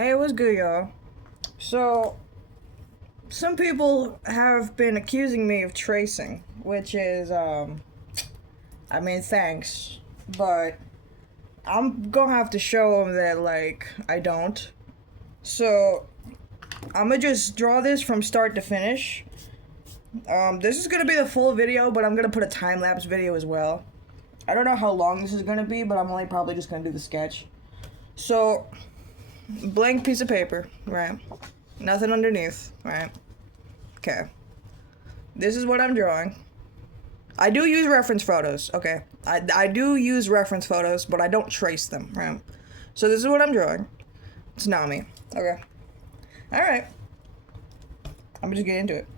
Hey, what's good, y'all? So, some people have been accusing me of tracing, which is, thanks, but I'm gonna have to show them that, I don't. So, I'm gonna just draw this from start to finish. This is gonna be the full video, but I'm gonna put a time lapse video as well. I don't know how long this is gonna be, but I'm only probably just gonna do the sketch. So, blank piece of paper, right? Nothing underneath, right? Okay. This is what I'm drawing. I do use reference photos, okay? I do use reference photos, but I don't trace them, right? So this is what I'm drawing. It's Nami. Okay. Alright. I'm just getting into it.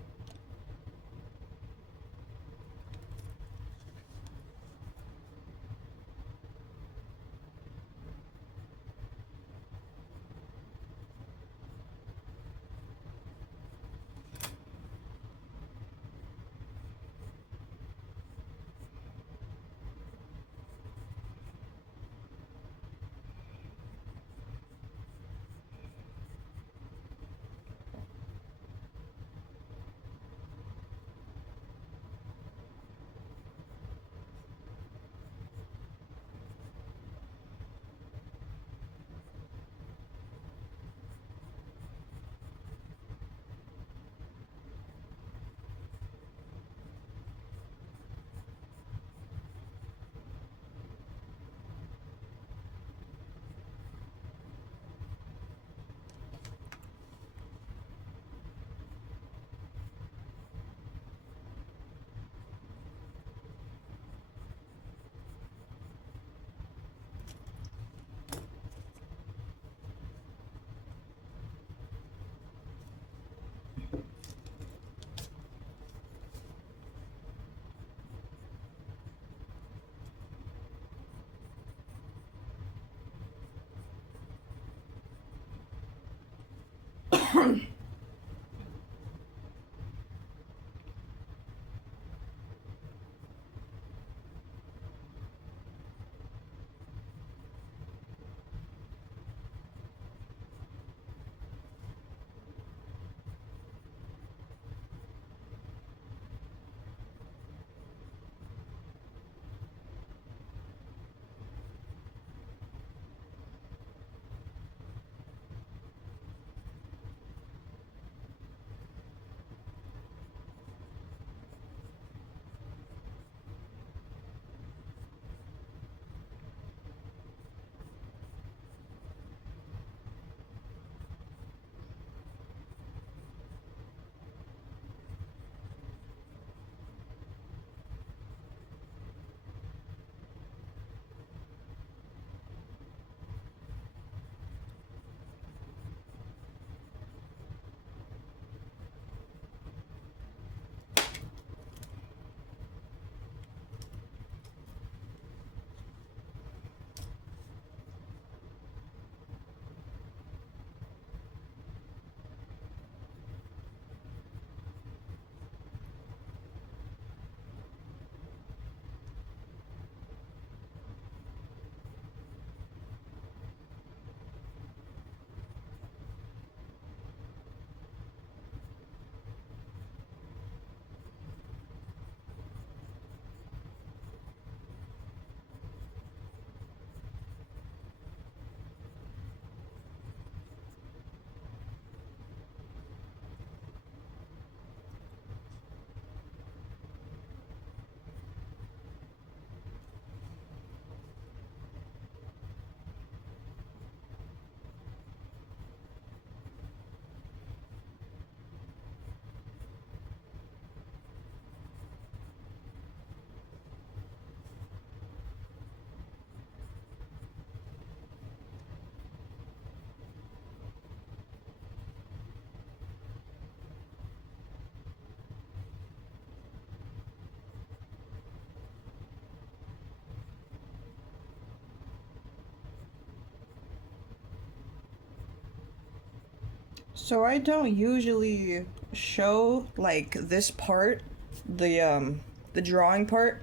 So I don't usually show this part, the drawing part,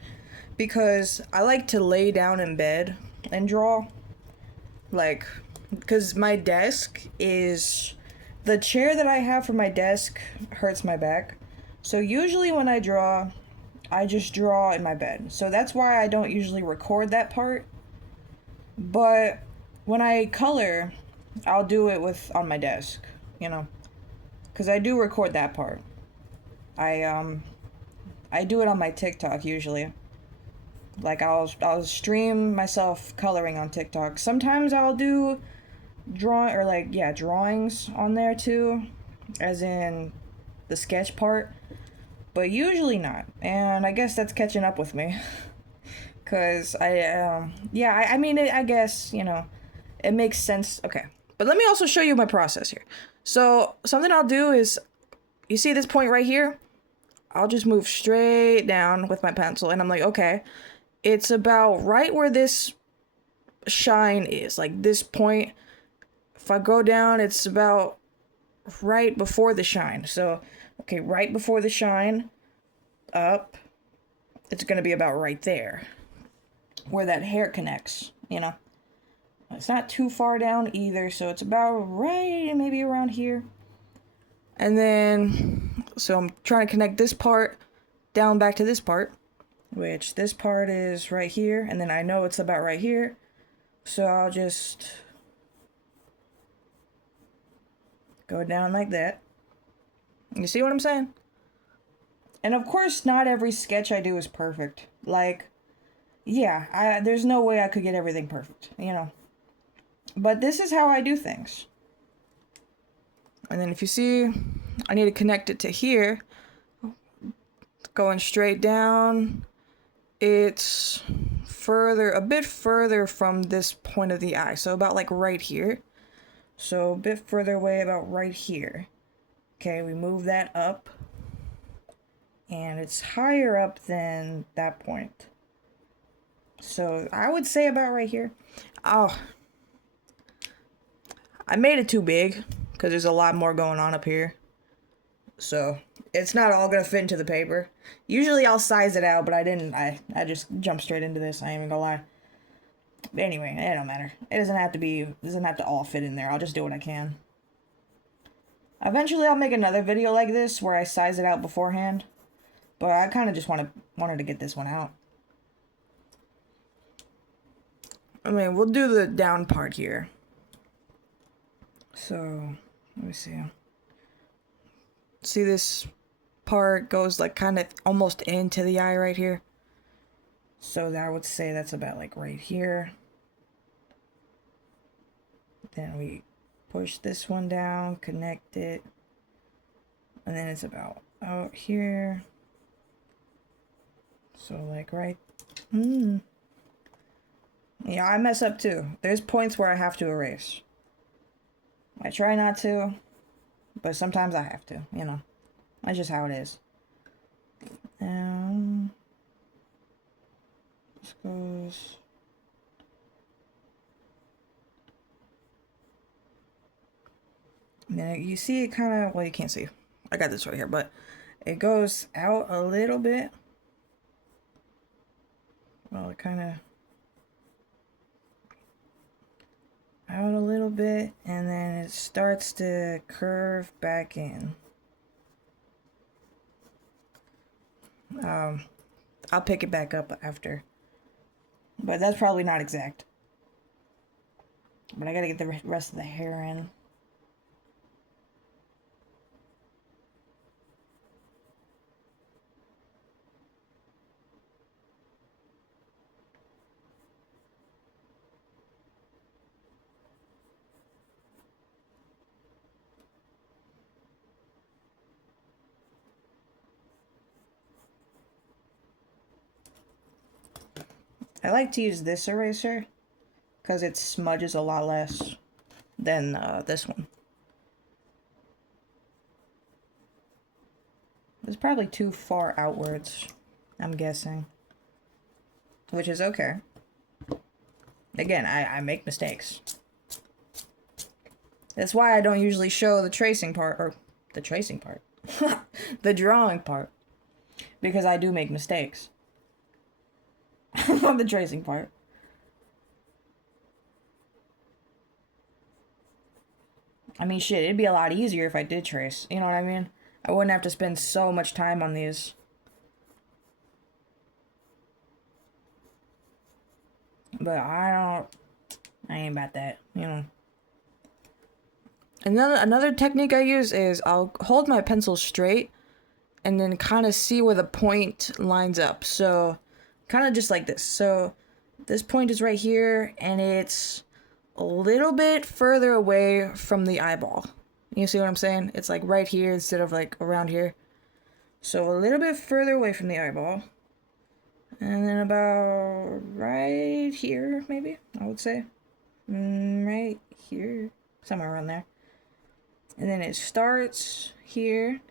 because I like to lay down in bed and draw. Like because my desk is, the chair that I have for my desk hurts my back. So usually when I draw, I just draw in my bed. So that's why I don't usually record that part. But when I color, I'll do it with on my desk, you know, because I do record that part. I do it on my TikTok usually. Like I'll stream myself coloring on TikTok. Sometimes I'll do drawings on there too, as in the sketch part, but usually not. And I guess that's catching up with me. Cause I mean I guess, you know, it makes sense. Okay. But let me also show you my process here. So something I'll do is, you see this point right here? I'll just move straight down with my pencil and I'm like, okay, it's about right where this shine is, like this point. If I go down, it's about right before the shine. So, okay, right before the shine, up, it's gonna be about right there, where that hair connects, you know. It's not too far down either, so it's about right, maybe around here. And then, so I'm trying to connect this part down back to this part, which this part is right here, and then I know it's about right here, so I'll just go down like that. You see what I'm saying? And of course, not every sketch I do is perfect. Like, yeah, there's no way I could get everything perfect, you know. But this is how I do things. And then if you see, I need to connect it to here. Going straight down, it's a bit further from this point of the eye. So about like right here. So a bit further away, about right here. Okay, we move that up. And it's higher up than that point. So I would say about right here. Oh, I made it too big because there's a lot more going on up here. So it's not all gonna fit into the paper. Usually I'll size it out, but I didn't. I just jumped straight into this. I ain't even gonna lie. But anyway, it don't matter. It doesn't have to all fit in there. I'll just do what I can. Eventually I'll make another video like this where I size it out beforehand. But I kind of just wanted to get this one out. I mean, we'll do the down part here. So, let me see. See this part goes like kind of almost into the eye right here. So I would say that's about like right here. Then we push this one down, connect it. And then it's about out here. So like right. Yeah, I mess up too. There's points where I have to erase. I try not to, but sometimes I have to, you know. That's just how it is. This goes. Now you see it kind of, well, you can't see. I got this right here, but it goes out a little bit. Well, it kind of out a little bit, and then it starts to curve back in. I'll pick it back up after, but that's probably not exact. But I gotta get the rest of the hair in. I like to use this eraser because it smudges a lot less than this one. It's probably too far outwards, I'm guessing. Which is okay. Again, I make mistakes. That's why I don't usually show the tracing part, or the tracing part. The drawing part. Because I do make mistakes. On the tracing part. I mean, shit, it'd be a lot easier if I did trace. You know what I mean? I wouldn't have to spend so much time on these. But I ain't about that, you know. Another technique I use is I'll hold my pencil straight and then kind of see where the point lines up. So kind of just like this. So this point is right here and it's a little bit further away from the eyeball. You see what I'm saying? It's like right here instead of like around here. So a little bit further away from the eyeball. And then about right here, maybe, I would say. Right here. Somewhere around there. And then it starts here.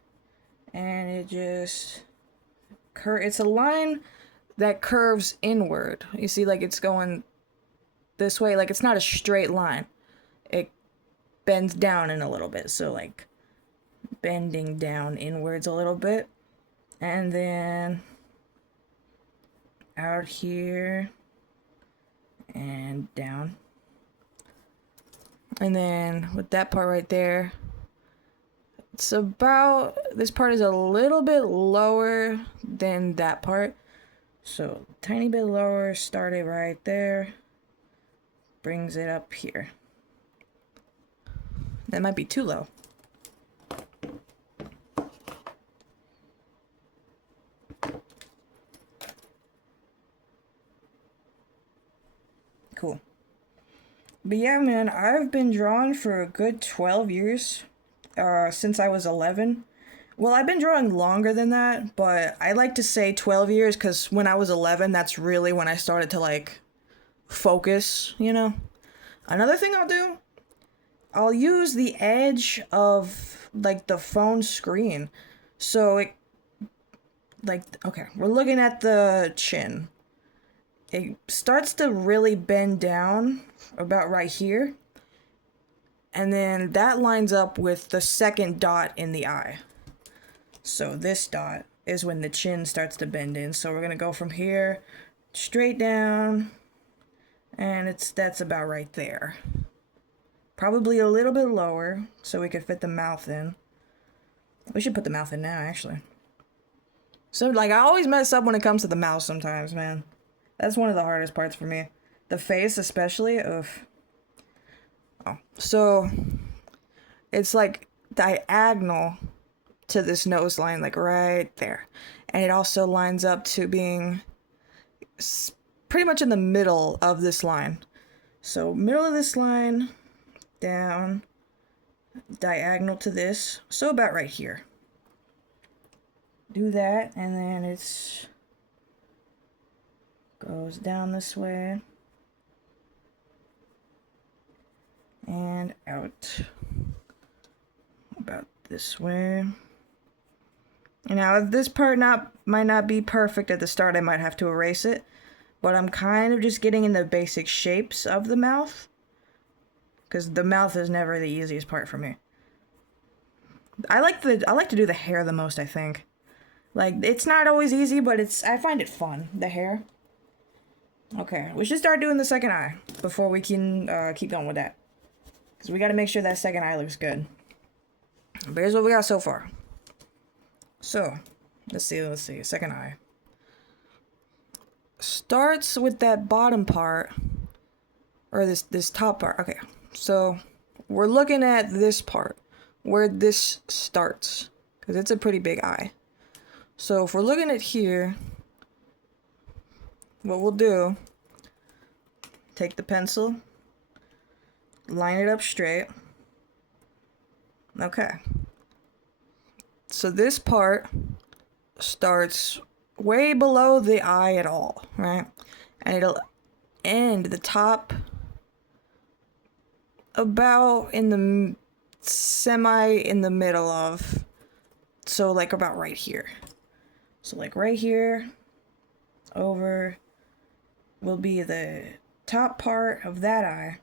And it just... It's a line that curves inward. You see, like, it's going this way. Like, it's not a straight line. It bends down in a little bit. So, like, bending down inwards a little bit. And then... out here and down, and then with that part right there, it's about, this part is a little bit lower than that part, so tiny bit lower. Start it right there, brings it up here. That might be too low. Cool. But yeah, man, I've been drawing for a good 12 years, since I was 11. Well, I've been drawing longer than that, but I like to say 12 years because when I was 11, that's really when I started to, like, focus, you know? Another thing I'll do, I'll use the edge of, like, the phone screen. So it, like, okay, we're looking at the chin. It starts to really bend down about right here. And then that lines up with the second dot in the eye. So this dot is when the chin starts to bend in. So we're going to go from here straight down. And that's about right there. Probably a little bit lower so we could fit the mouth in. We should put the mouth in now, actually. So, like, I always mess up when it comes to the mouth sometimes, man. That's one of the hardest parts for me. The face, especially. Oof. Oh. So, it's like diagonal to this nose line, like right there. And it also lines up to being pretty much in the middle of this line. So, middle of this line, down, diagonal to this. So, about right here. Do that, and then it's... goes down this way and out about this way. Now this part might not be perfect at the start. I might have to erase it, but I'm kind of just getting in the basic shapes of the mouth because the mouth is never the easiest part for me. I like to do the hair the most, I think. Like, it's not always easy, but I find it fun, the hair. Okay, we should start doing the second eye before we can keep going with that. Because we got to make sure that second eye looks good. But here's what we got so far. So, let's see. Second eye. Starts with that bottom part. Or this top part. Okay, so we're looking at this part. Where this starts. Because it's a pretty big eye. So if we're looking at here... what we'll do, take the pencil, line it up straight. Okay. So this part starts way below the eye at all, right? And it'll end the top about in the in the middle of, so like about right here. So like right here, over will be the top part of that eye.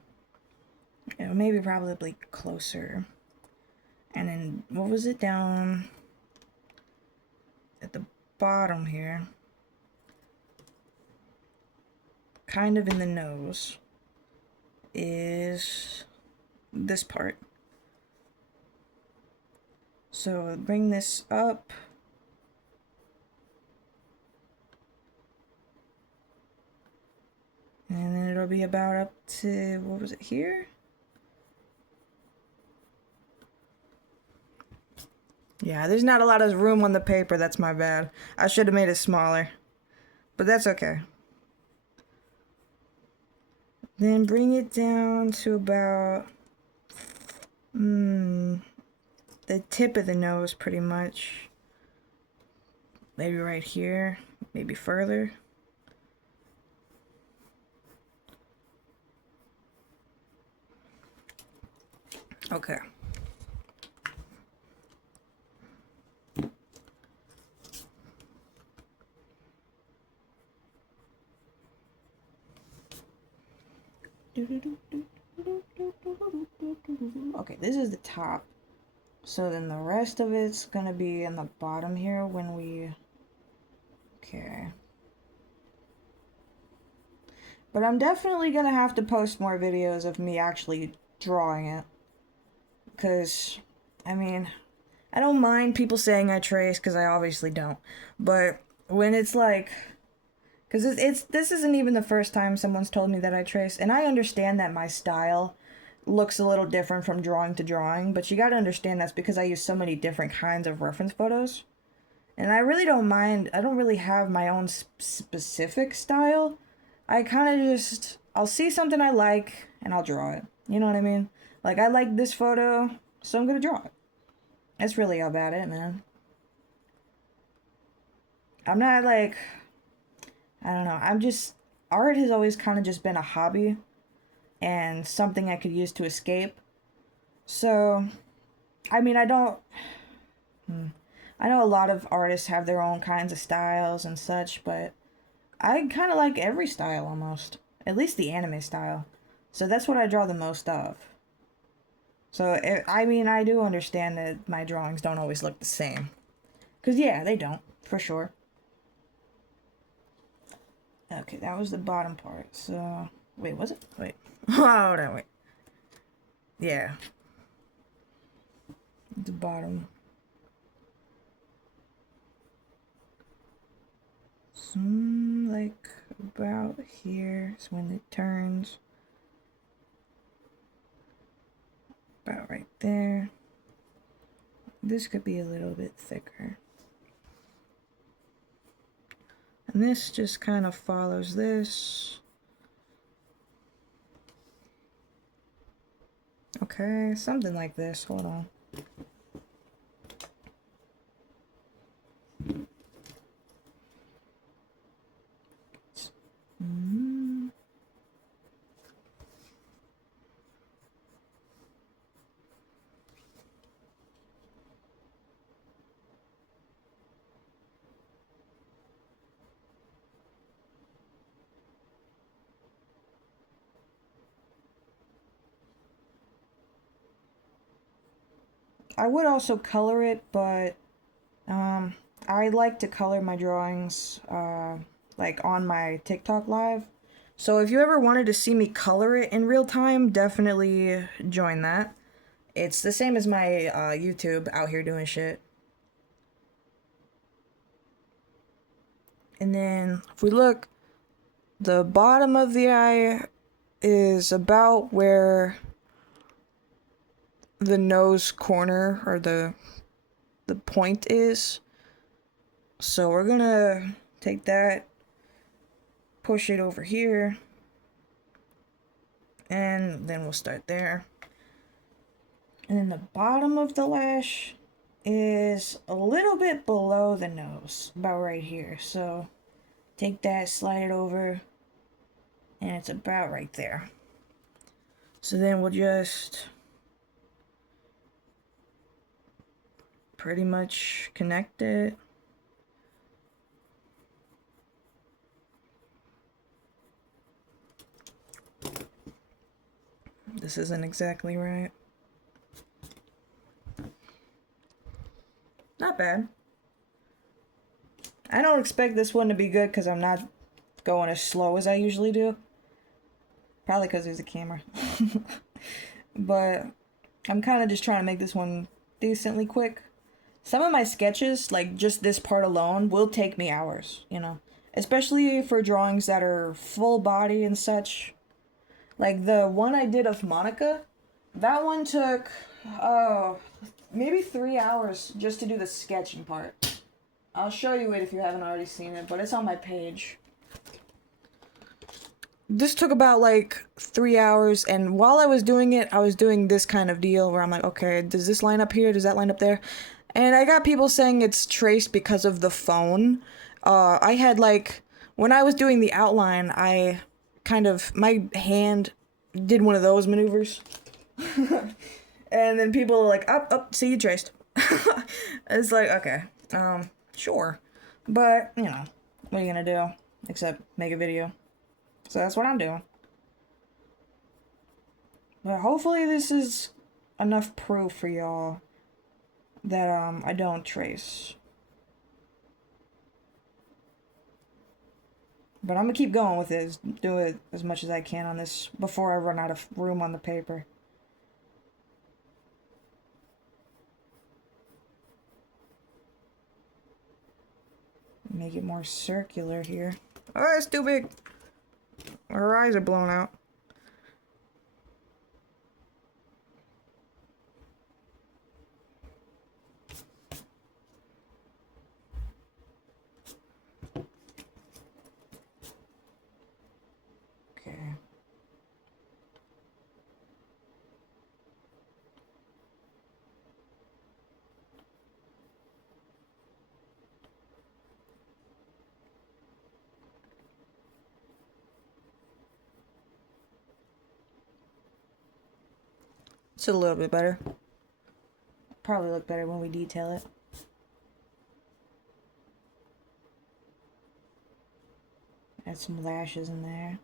Maybe probably closer. And then, what was it, down at the bottom here? Kind of in the nose is this part. So bring this up. And then it'll be about up to, what was it, here? Yeah, there's not a lot of room on the paper. That's my bad. I should have made it smaller. But that's okay. Then bring it down to about the tip of the nose, pretty much. Maybe right here, maybe further. Okay. Okay, this is the top. So then the rest of it's gonna be in the bottom here when we... Okay. But I'm definitely gonna have to post more videos of me actually drawing it. Because, I mean, I don't mind people saying I trace, because I obviously don't. But when it's like... Because this isn't even the first time someone's told me that I trace. And I understand that my style looks a little different from drawing to drawing. But you gotta understand that's because I use so many different kinds of reference photos. And I really don't mind. I don't really have my own specific style. I kind of just... I'll see something I like, and I'll draw it. You know what I mean? Like, I like this photo, so I'm gonna draw it. That's really about it, man. I'm not like... I don't know. I'm just... Art has always kind of just been a hobby and something I could use to escape. So, I mean, I don't... I know a lot of artists have their own kinds of styles and such, but I kind of like every style almost. At least the anime style. So that's what I draw the most of. So, I mean, I do understand that my drawings don't always look the same. Because, yeah, they don't, for sure. Okay, that was the bottom part. So, wait, was it? Wait. Hold on, wait. Yeah. The bottom. So, like, about here is when it turns. About right there. This could be a little bit thicker. And this just kind of follows this. Okay, something like this. Hold on. I would also color it, but I like to color my drawings like on my TikTok live. So if you ever wanted to see me color it in real time, definitely join that. It's the same as my YouTube out here doing shit. And then if we look, the bottom of the eye is about where the nose corner or the point is. So we're gonna take that, push it over here, and then we'll start there. And then the bottom of the lash is a little bit below the nose, about right here. So take that, slide it over, and it's about right there. So then we'll just pretty much connect it. This isn't exactly right. Not bad. I don't expect this one to be good because I'm not going as slow as I usually do. Probably because there's a camera. But I'm kind of just trying to make this one decently quick. some of my sketches, like just this part alone, will take me hours, you know. Especially for drawings that are full body and such. Like the one I did of Monica, that one took, oh, maybe 3 hours just to do the sketching part. I'll show you it if you haven't already seen it, but it's on my page. This took about like 3 hours, and while I was doing it, I was doing this kind of deal where I'm like, okay, does this line up here? Does that line up there? And I got people saying it's traced because of the phone. I had like, when I was doing the outline, I kind of, my hand did one of those maneuvers. And then people were like, up, see, you traced. It's like, okay, sure. But, you know, what are you gonna do? Except make a video. So that's what I'm doing. But hopefully this is enough proof for y'all that I don't trace. But I'm gonna keep going with this. Do it as much as I can on this before I run out of room on the paper. Make it more circular here. Oh, it's too big. Her eyes are blown out. Okay. It's a little bit better. Probably look better when we detail it. Add some lashes in there.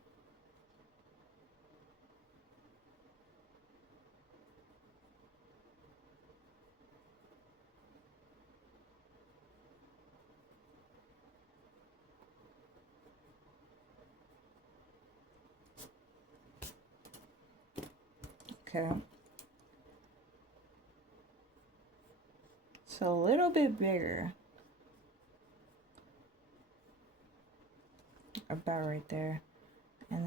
Okay. It's a little bit bigger. About right there. And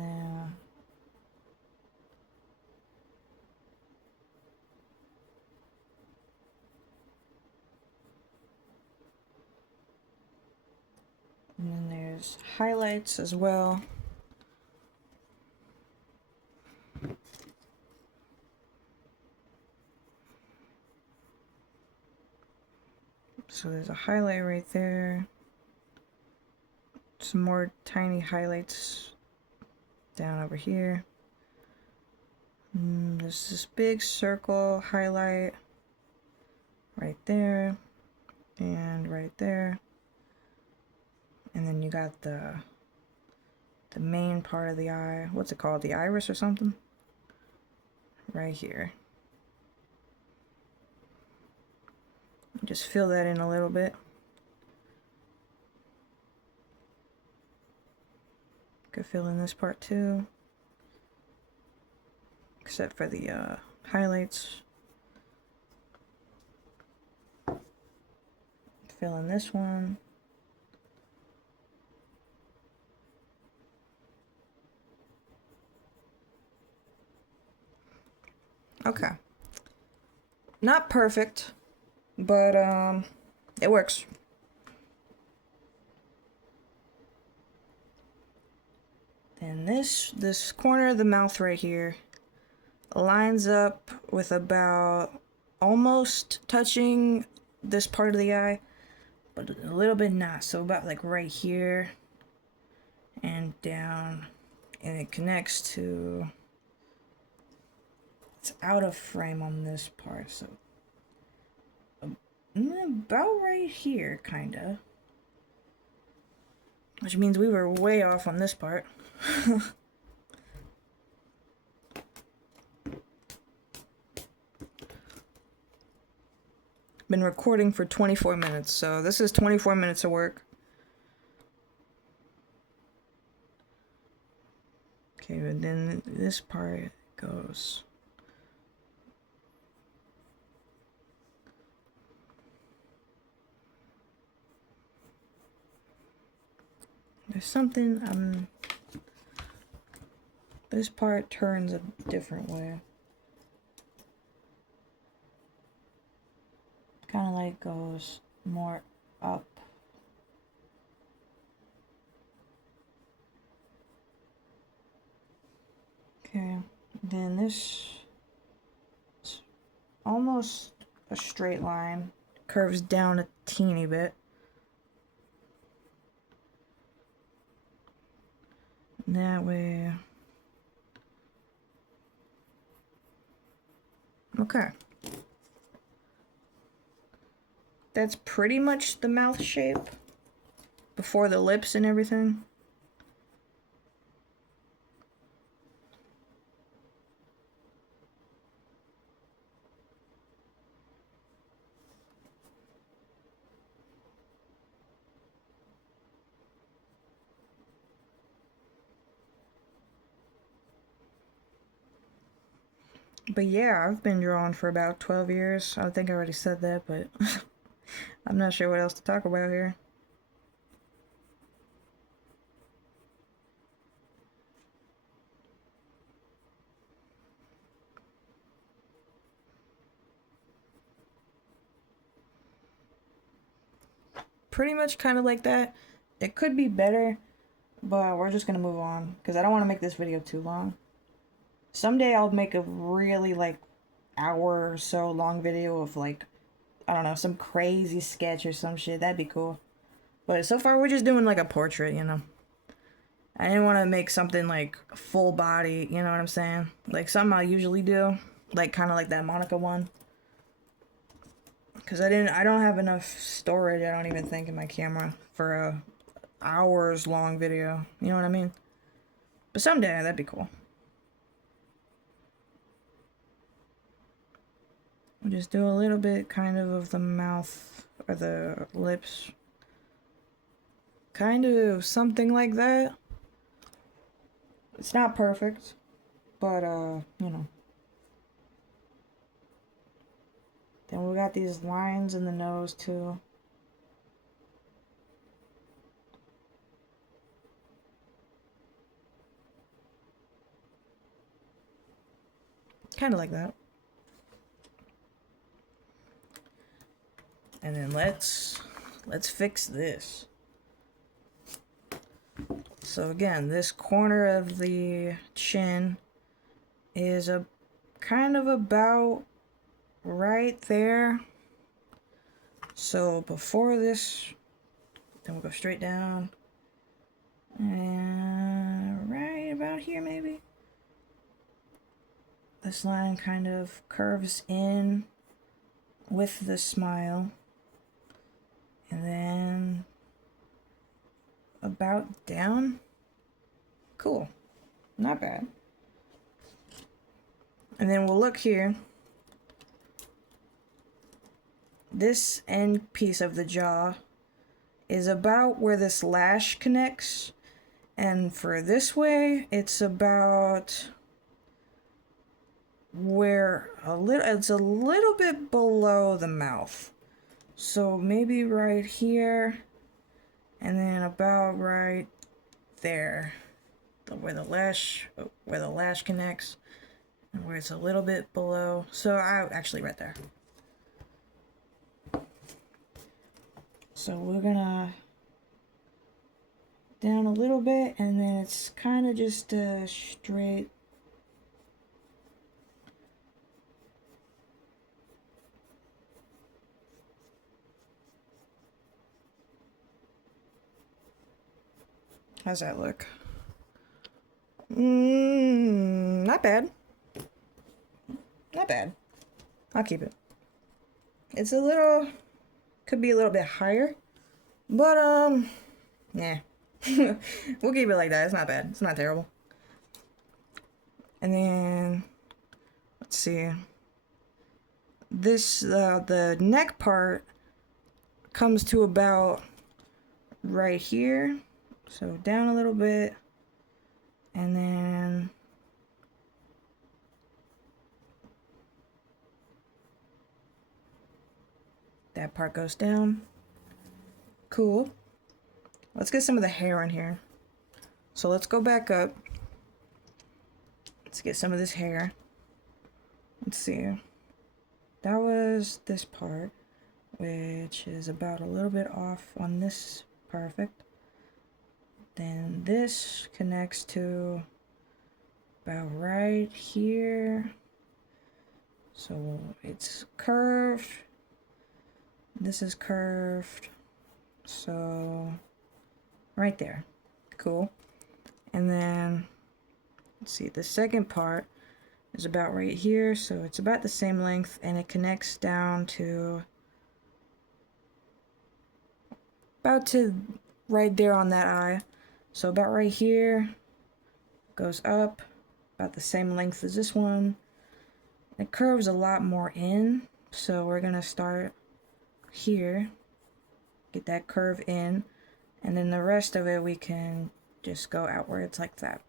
then there's highlights as well. So there's a highlight right there. Some more tiny highlights down over here. There's this big circle highlight right there and right there. And then you got the main part of the eye. What's it called? The iris or something? Right here. Just fill that in a little bit. Could fill in this part too. Except for the highlights. Fill in this one. Okay. Not perfect, but it works. And this corner of the mouth right here lines up with about almost touching this part of the eye, but a little bit not. So about like right here and down, and it connects to, it's out of frame on this part, so about right here, kinda. Which means we were way off on this part. Been recording for 24 minutes, so this is 24 minutes of work. Okay, but then this part goes. There's something, this part turns a different way. Kind of like goes more up. Okay, then this is almost a straight line, curves down a teeny bit. And that way. Okay. That's pretty much the mouth shape before the lips and everything. But yeah, I've been drawing for about 12 years. I think I already said that, but I'm not sure what else to talk about here. Pretty much kind of like that. It could be better, but we're just gonna move on because I don't want to make this video too long. Someday I'll make a really like hour or so long video of like, I don't know, some crazy sketch or some shit. That'd be cool. But so far we're just doing like a portrait, you know. I didn't want to make something like full body, you know what I'm saying? Like something I usually do, like kind of like that Monica one. Cause I don't have enough storage. I don't even think in my camera for a hours long video. You know what I mean? But someday that'd be cool. We'll just do a little bit kind of the mouth or the lips. Kind of something like that. It's not perfect, but you know. Then we got these lines in the nose too. Kind of like that. And then let's fix this. So again, this corner of the chin is a kind of about right there. So before this, then we'll go straight down. And right about here maybe. This line kind of curves in with the smile. And then about down. Cool. Not bad. And then we'll look here. This end piece of the jaw is about where this lash connects. And for this way, it's about where it's a little bit below the mouth. So maybe right here, and then about right there, where the lash connects, and where it's a little bit below. So I actually right there. So we're gonna down a little bit, and then it's kind of just straight. How's that look? Not bad. Not bad. I'll keep it. It's a little, could be a little bit higher, but nah. We'll keep it like that. It's not bad. It's not terrible. And then let's see. This the neck part comes to about right here. So down a little bit, and then that part goes down. Cool. Let's get some of the hair in here. So let's go back up. Let's get some of this hair. Let's see. That was this part, which is about a little bit off on this. Perfect. Then this connects to about right here. So it's curved. This is curved. So right there. Cool. And then let's see, the second part is about right here, so it's about the same length, and it connects down to about to right there on that eye. So about right here, goes up, about the same length as this one. It curves a lot more in, so we're gonna start here, get that curve in, and then the rest of it we can just go outwards like that.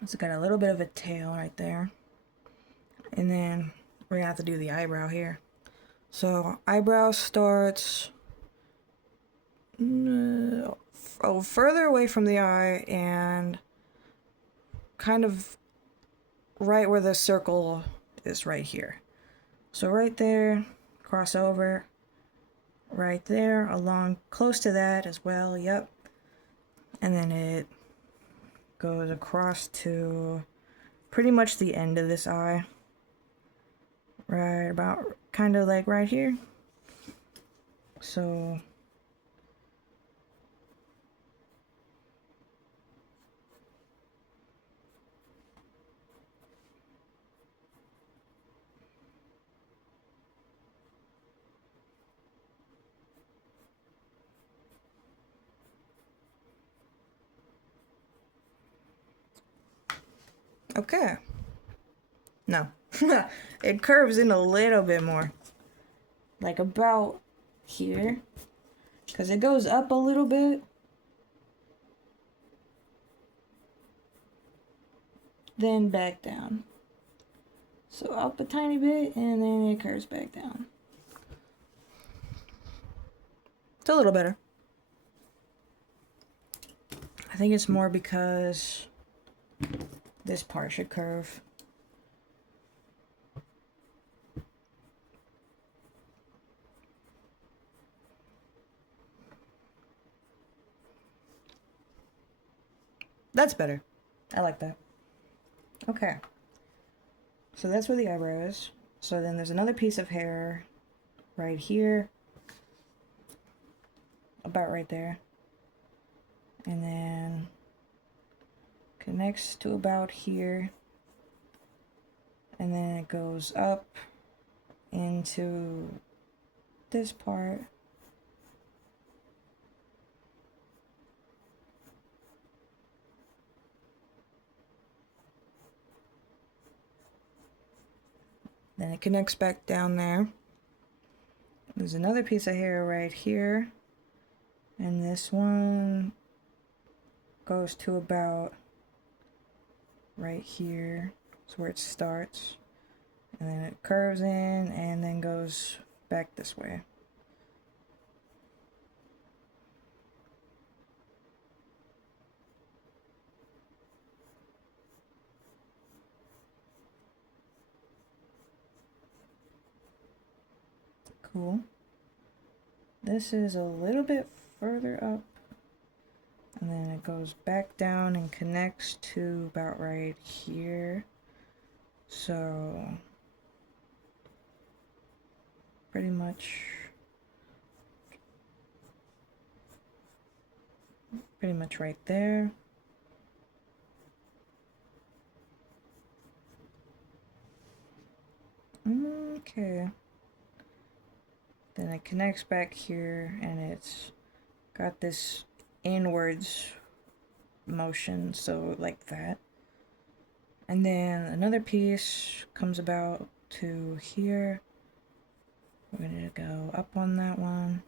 It's got a little bit of a tail right there. And then we're gonna have to do the eyebrow here. So eyebrow starts further away from the eye and kind of right where the circle is right here. So right there, cross over, right there, along close to that as well, yep. And then it goes across to pretty much the end of this eye. Right about kind of like right here. So okay. No. It curves in a little bit more. Like about here. Because it goes up a little bit. Then back down. So up a tiny bit and then it curves back down. It's a little better. I think it's more because this part should curve. That's better. I like that. Okay. So that's where the eyebrow is. So then there's another piece of hair right here. About right there. And then connects to about here. And then it goes up into this part. Then it connects back down there. There's another piece of hair right here. And this one goes to about right here. That's where it starts. And then it curves in and then goes back this way. Cool. This is a little bit further up. And then it goes back down and connects to about right here. So pretty much right there. Okay. Then it connects back here and it's got this inwards motion, so like that. And then another piece comes about to here. We're gonna go up on that one.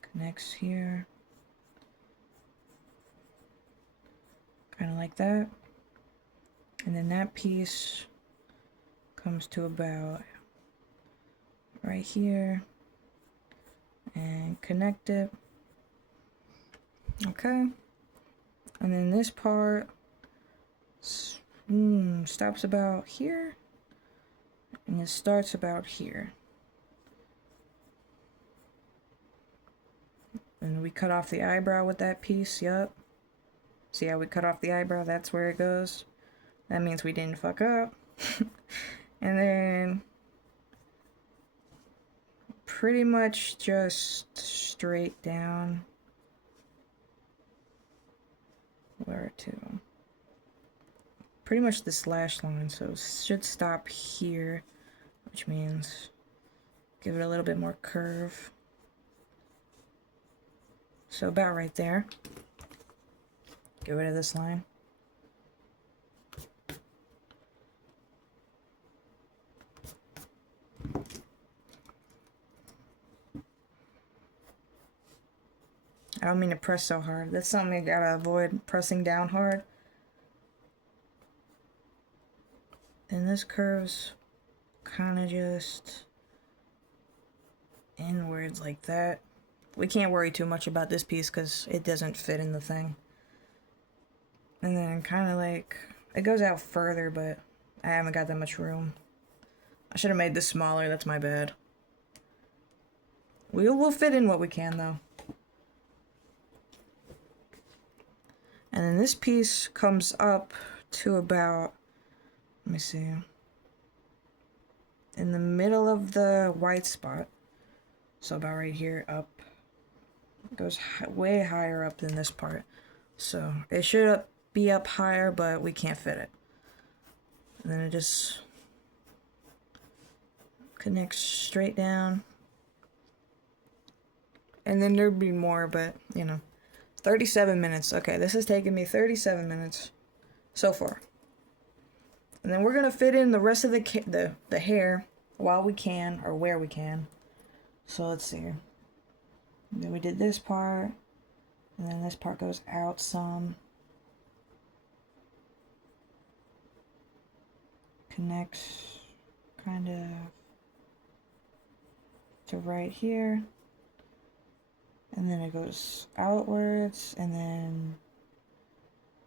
Connects here. Kind of like that. And then that piece comes to about right here. and connect it. Okay. And then this part stops about here, and it starts about here. And we cut off the eyebrow with that piece, yup. See how we cut off the eyebrow? That's where it goes. That means we didn't fuck up. And then pretty much just straight down. Where to? Pretty much this lash line, so it should stop here, which means give it a little bit more curve. So about right there. Get rid of this line. I don't mean to press so hard. That's something you gotta avoid, pressing down hard. And this curves kind of just inwards like that. We can't worry too much about this piece because it doesn't fit in the thing. And then kind of like, it goes out further, but I haven't got that much room. I should have made this smaller, that's my bad. We'll fit in what we can though. And then this piece comes up to about, let me see, in the middle of the white spot. So about right here up. It goes way higher up than this part. So it should be up higher, but we can't fit it. And then it just connects straight down. And then there'd be more, but you know. 37 minutes. Okay, this has taken me 37 minutes so far. And then we're gonna fit in the rest of the hair while we can, or where we can. So let's see. And then we did this part, and then this part goes out some. Connects kind of to right here. And then it goes outwards, and then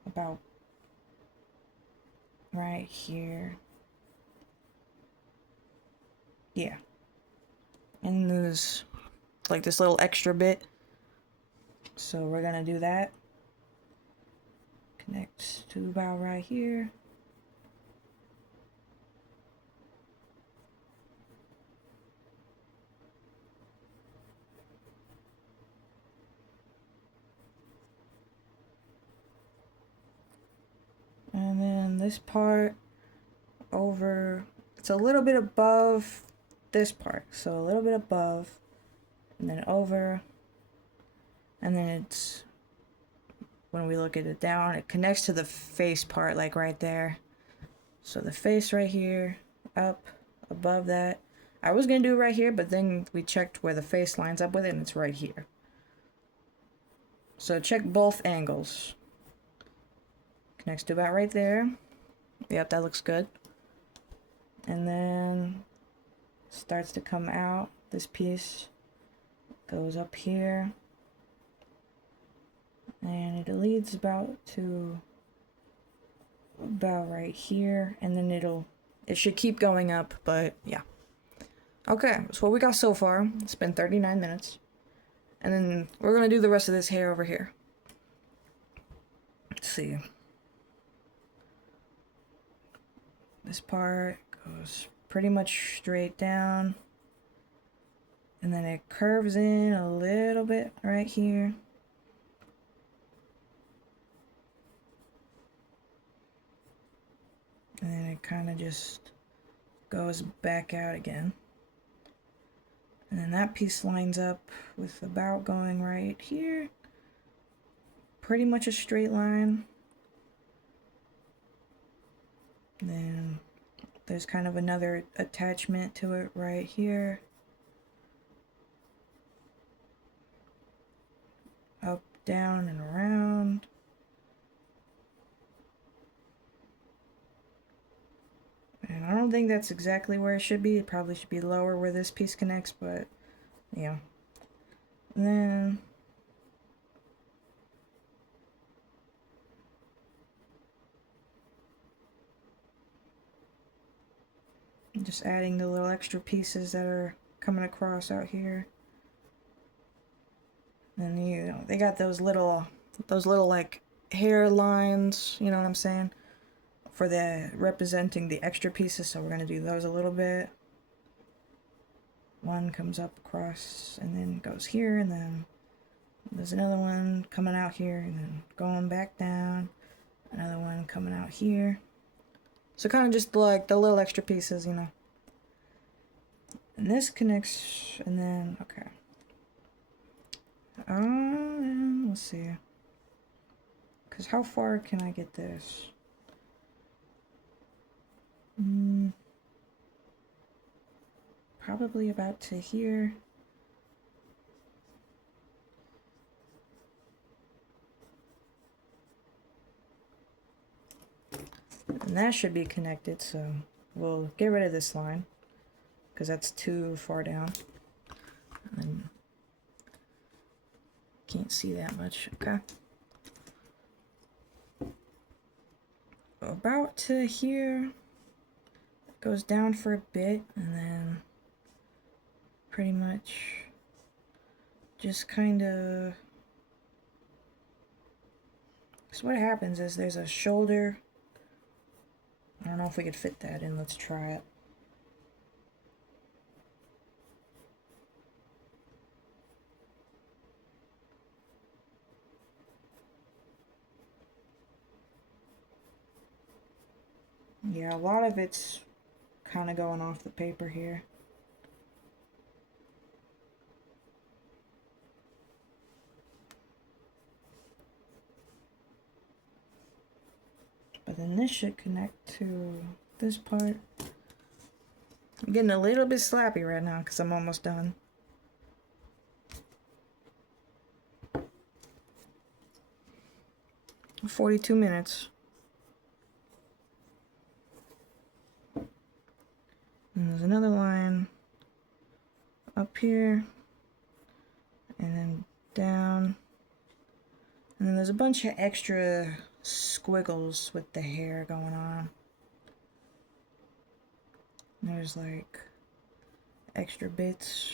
about right here. Yeah. And there's like this little extra bit. So we're gonna do that. Connects to about right here. And then this part over, it's a little bit above this part. So a little bit above, and then over, and then it's, when we look at it down, it connects to the face part, like right there. So the face right here, up, above that. I was gonna do it right here, but then we checked where the face lines up with it, and it's right here. So check both angles. Connects to about right there. Yep, that looks good. And then starts to come out. This piece goes up here. And it leads about to about right here. And then it should keep going up, but yeah. Okay, so what we got so far, it's been 39 minutes. And then we're gonna do the rest of this hair over here. Let's see. This part goes pretty much straight down. And then it curves in a little bit right here. And then it kind of just goes back out again. And then that piece lines up with about going right here. Pretty much a straight line. And then there's kind of another attachment to it right here. Up, down, and around. And I don't think that's exactly where it should be. It probably should be lower where this piece connects, but yeah. And then just adding the little extra pieces that are coming across out here. And you know, they got those little like hair lines, you know what I'm saying? For the representing the extra pieces, so we're gonna do those a little bit. One comes up across and then goes here, and then there's another one coming out here and then going back down. Another one coming out here. So kind of just like the little extra pieces, you know. And this connects, and then, okay. Let's see. Because how far can I get this? Probably about to here. And that should be connected, so we'll get rid of this line because that's too far down. And can't see that much. Okay. About to here. It goes down for a bit, and then pretty much just kind of. So what happens is there's a shoulder. I don't know if we could fit that in. Let's try it. Yeah, a lot of it's kind of going off the paper here. But then this should connect to this part. I'm getting a little bit slappy right now because I'm almost done. "42 minutes. And there's another line up here, and then down. And then there's a bunch of extra squiggles with the hair going on. There's like extra bits.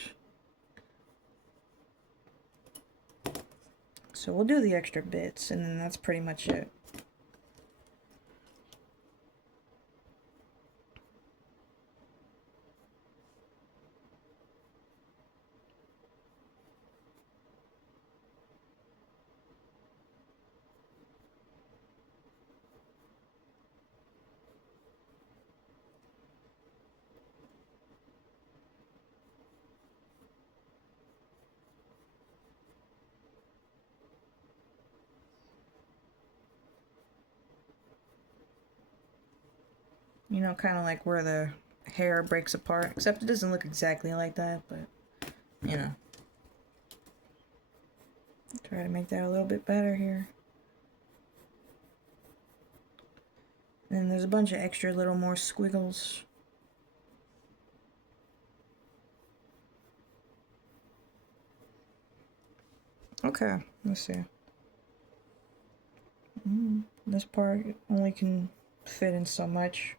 So we'll do the extra bits, and then that's pretty much it. You know, kind of like where the hair breaks apart, except it doesn't look exactly like that, but, you know. Try to make that a little bit better here. And there's a bunch of extra little more squiggles. Okay, let's see. This part only can fit in so much.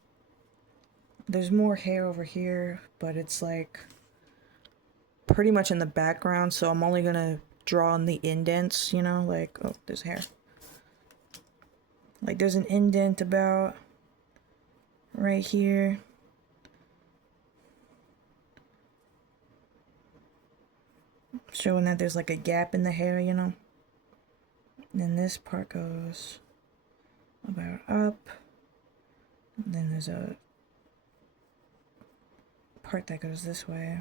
There's more hair over here, but it's like pretty much in the background, so I'm only gonna draw in the indents, you know, like, oh, there's hair. Like there's an indent about right here. Showing that there's like a gap in the hair, you know. And then this part goes about up. And then there's a part that goes this way.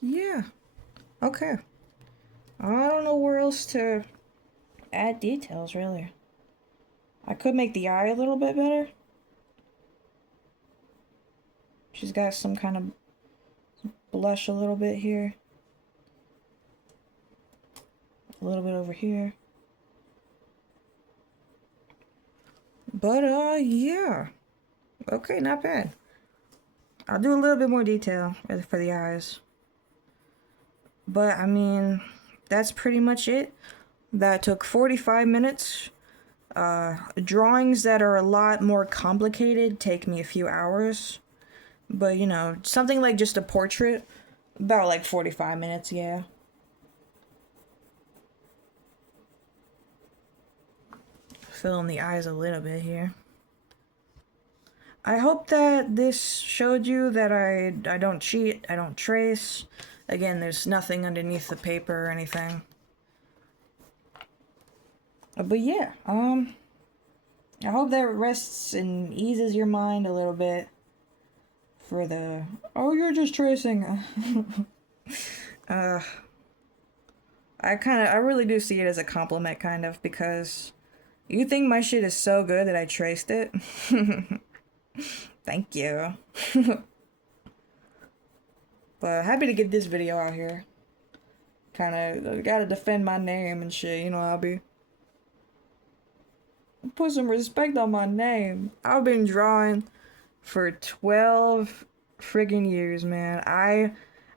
Yeah. Okay. I don't know where else to add details, really. I could make the eye a little bit better. She's got some kind of blush a little bit here. A little bit over here. But, yeah. Okay, not bad. I'll do a little bit more detail for the eyes. But, I mean, that's pretty much it. That took 45 minutes. Drawings that are a lot more complicated take me a few hours. But, you know, something like just a portrait, about like 45 minutes, yeah. Fill in the eyes a little bit here. I hope that this showed you that I don't cheat, I don't trace. Again, there's nothing underneath the paper or anything. But yeah, I hope that rests and eases your mind a little bit for the, oh, you're just tracing. I really do see it as a compliment, kind of, because you think my shit is so good that I traced it? Thank you. But happy to get this video out here. Kinda gotta defend my name and shit, you know how I be. Put some respect on my name. I've been drawing for 12 friggin' years, man. I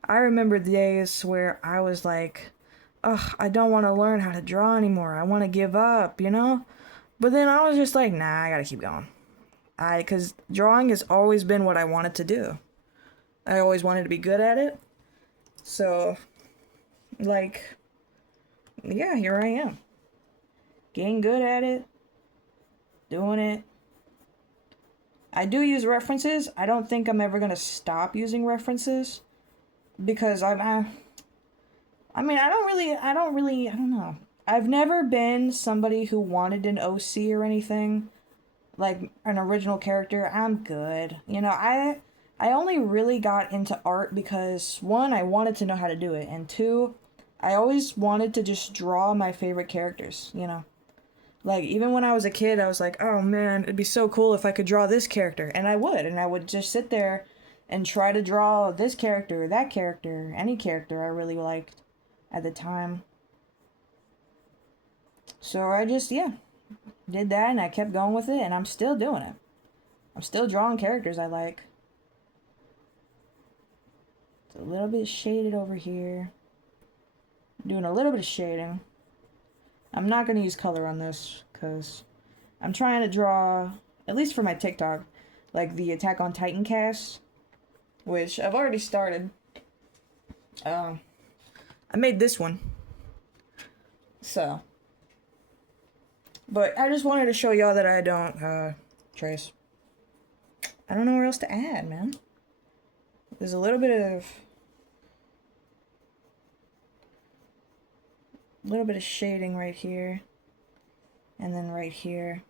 remember days where I was like, ugh, I don't want to learn how to draw anymore. I want to give up, you know? But then I was just like, nah, I gotta keep going. Because drawing has always been what I wanted to do. I always wanted to be good at it. So, like, yeah, here I am. Getting good at it. Doing it. I do use references. I don't think I'm ever gonna stop using references. Because I don't know. I've never been somebody who wanted an OC or anything. Like, an original character. I'm good. You know, I only really got into art because, one, I wanted to know how to do it, and two, I always wanted to just draw my favorite characters, you know? Like, even when I was a kid, I was like, oh man, it'd be so cool if I could draw this character, and I would just sit there and try to draw this character, that character, any character I really liked at the time. So I just, yeah, did that, and I kept going with it, and I'm still doing it. I'm still drawing characters I like. It's a little bit shaded over here. Doing a little bit of shading. I'm not going to use color on this because I'm trying to draw, at least for my TikTok, like the Attack on Titan cast, which I've already started. I made this one. So. But I just wanted to show y'all that I don't trace. I don't know where else to add, man. There's a little bit of shading right here, and then right here.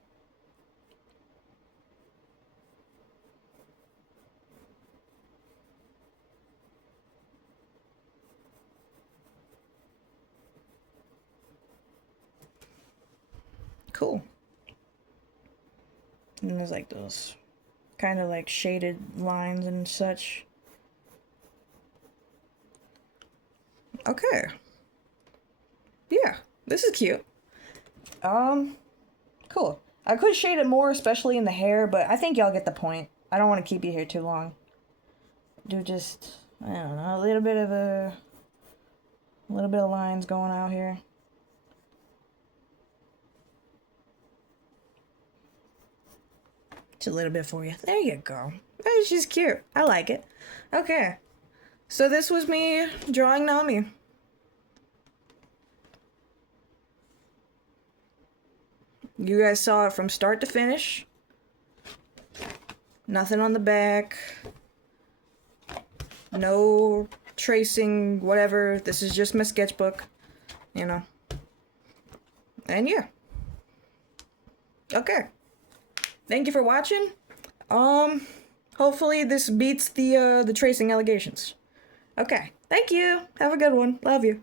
Cool. And there's like those kind of like shaded lines and such. Okay. Yeah, this is cute. Cool. I could shade it more, especially in the hair, but I think y'all get the point. I don't want to keep you here too long. Do just, I don't know, a little bit of lines going out here. Just a little bit for you. There you go. It's just cute. I like it. Okay. So this was me drawing Nami. You guys saw it from start to finish. Nothing on the back. No tracing, whatever. This is just my sketchbook, you know. And yeah. Okay. Thank you for watching. Hopefully this beats the tracing allegations. Okay. Thank you. Have a good one. Love you.